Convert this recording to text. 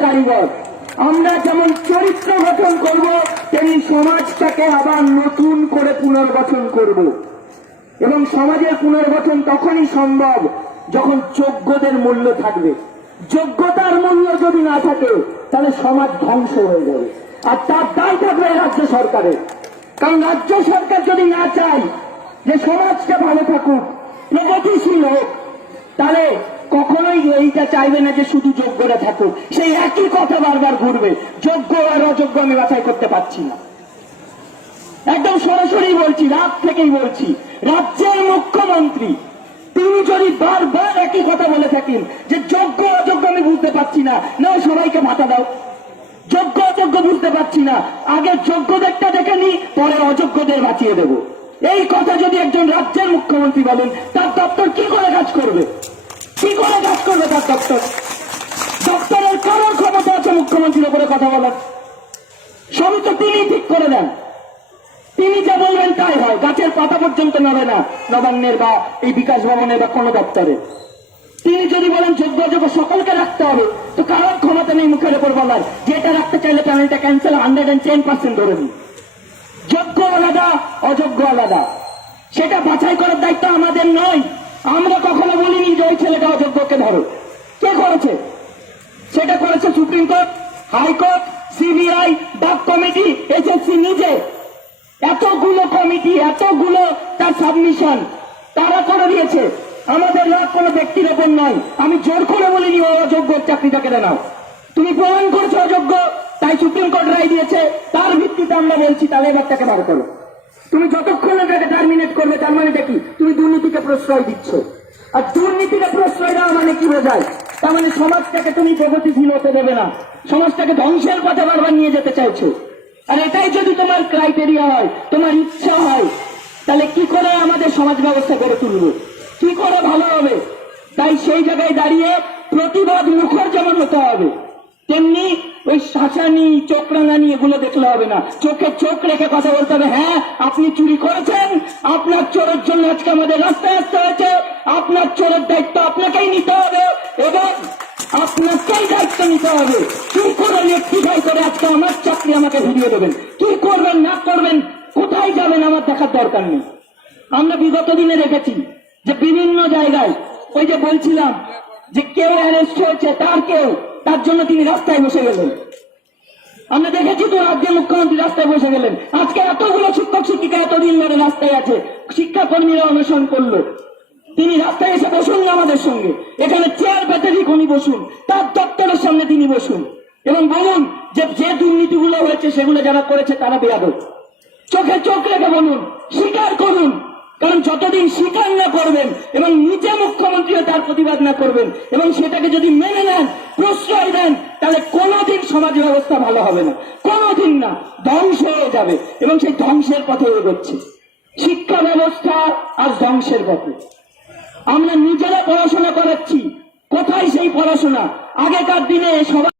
কারিগর। আমরা যেমন চরিত্র গঠন করব, তেমনি সমাজটাকে আবার নতুন করে পুনর্গঠন করব। এবং সমাজের পুনর্গঠন তখনই সম্ভব যখন যোগ্যদের মূল্য থাকবে। যোগ্যতার মূল্য যদি না থাকে, তাহলে সমাজ ধ্বংস হয়ে যাবে। আর তার দায় থাকবে রাজ্য সরকারের। কারণ রাজ্য সরকার যদি না চায় যে সমাজটা ভালো থাকুক, প্রগতিশীল হোক, তাহলে কখনোই এইটা চাইবে না যে শুধু যোগ্যরা থাকুক সেই একই কথা বারবার ঘুরবে। যোগ্য আর অযোগ্য আমি বাছাই করতে পারছি না। একদম সরাসরি বলছি, রাত থেকেই বলছি, রাজ্যের মুখ্যমন্ত্রী, তিনি যদি বারবার একই কথা বলে থাকেন যে যোগ্য অযোগ্য আমি বুঝতে পারছি না না সবাইকে ভাতা দাও। যোগ্য অযোগ্য বুঝতে পারছি না, আগে যোগ্যদেরটা দেখে নি, পরে অযোগ্যদের বাঁচিয়ে দেব। এই কথা যদি একজন রাজ্যের মুখ্যমন্ত্রী বলেন, তার দপ্তর কি করে কাজ করবে? কি করে কাজ করবে তার দপ্তর দপ্তরের কারোর ক্ষমতা আছে মুখ্যমন্ত্রীর উপরে কথা বলার। সবই তো তিনি ঠিক করে দেন। তিনি যা বলবেন তাই হয়। গাছের পাতা পর্যন্ত নড়ে না নবান্নের বা এই বিকাশ ভবনের বা কোনো দপ্তরে। তিনি যদি বলেন যোগ্য সকলকে রাখতে হবে, তো কারোর ক্ষমতা নেই মুখের উপর বলার। যেটা রাখতে চাইলে প্যানেলটা cancel hundred and ten percent ধরে নিন। যোগ্য আলাদা, অযোগ্য আলাদা। সেটা বাছাই করার দায়িত্ব আমাদের নয়। আমরা কখনো ওই ছেলেটা অযোগ্যকে ধরো? কে করেছে? সেটা করেছে supreme court, high court, CBI, ডাক কমিটি, এসএসসি নিজে। এতগুলো কমিটি, এতগুলো তার সাবমিশন তারা করে দিয়েছে। আমাদের রাগ কোনো ব্যক্তির ওপর নয়। আমি জোর করে বলিনি, ও অযোগ্য চাকরিটা কেড়ে নাও। তুমি প্রমাণ করছ অযোগ্য, তাই সুপ্রিম কোর্ট রায় দিয়েছে। তার ভিত্তিতে আমরা বলছি, তাহলে এবার তাকে বার করো। তুমি যতক্ষণ তাকে টার্মিনেট করবে, তার মানে দেখি তুমি দুর্নীতিকে প্রশ্রয় দিচ্ছ। আর দুর্নীতিকে প্রশ্রয় দেওয়া মানে কি বোঝায়? তার মানে সমাজটাকে তুমি প্রগতিশীল হতে দেবে না। সমাজটাকে ধ্বংসের পথে বারবার নিয়ে যেতে চাইছো। আর এটাই যদি তোমার ক্রাইটেরিয়া হয়, তোমার ইচ্ছা হয়, তাহলে কি করে আমাদের সমাজ ব্যবস্থা গড়ে তুলবে? কি করে ভালো হবে? তাই সেই জায়গায় দাঁড়িয়ে প্রতিবাদ মুখর যেমন হতে হবে, তেমনি ওই শাসানি, চোখরাঙানি এগুলো দেখলে হবে না। চোখে চোখ রেখে কথা বলতে হবে হ্যাঁ আপনি চুরি করেছেন, আপনার চোরের জন্য আজকে আমাদের রাস্তায় আসতে হয়েছে আপনার চোরের দায়িত্ব আপনাকেই নিতে হবে এবং আপনাকেই দায়িত্ব নিতে হবে। কি করে রেক্টিফাই করে আজকে আমার চাকরি আমাকে ভিডিও দেবেন। কি করবেন, না করবেন, কোথায় যাবেন আমার দেখার দরকার নেই। আমরা বিগত দিনে দেখেছি যে বিভিন্ন জায়গায় ওই যে বলছিলাম যে কেউ অ্যারেস্ট হয়েছে, তার কেউ, তার জন্য তিনি রাস্তায় বসে গেলেন। আমরা দেখেছি তো রাজ্যের মুখ্যমন্ত্রী রাস্তায় বসে গেলেন। আজকে এতগুলো শিক্ষক শিক্ষিকা এতদিন ধরে রাস্তায় আছে। শিক্ষাকর্মীরা অনশন করল। তিনি রাস্তায় এসে বসুন আমাদের সঙ্গে। এখানে চেয়ার পেতে উনি বসুন। তার দপ্তরের সামনে তিনি বসুন। এবং বলুন যে যে দুর্নীতিগুলো হয়েছে, সেগুলো যারা করেছে, তারা বেয়াদব। চোখে চোখ রেখে বলুন, স্বীকার করুন। কারণ যতদিন স্বীকার না করবেন এবং নিজে মুখ্যমন্ত্রী হয়ে তার প্রতিবাদ না করবেন এবং সেটাকে যদি মেনে নেন, প্রশ্রয় দেন, তাহলে কোনোদিন সমাজ ব্যবস্থা ভালো হবে না। কোনোদিন না, ধ্বংস হয়ে যাবে। এবং সেই ধ্বংসের পথে এগোচ্ছে। শিক্ষা ব্যবস্থা আর ধ্বংসের পথে। আমরা নিজেরা পড়াশোনা করাচ্ছি। কোথায় সেই পড়াশোনা? আগেকার দিনে সবাই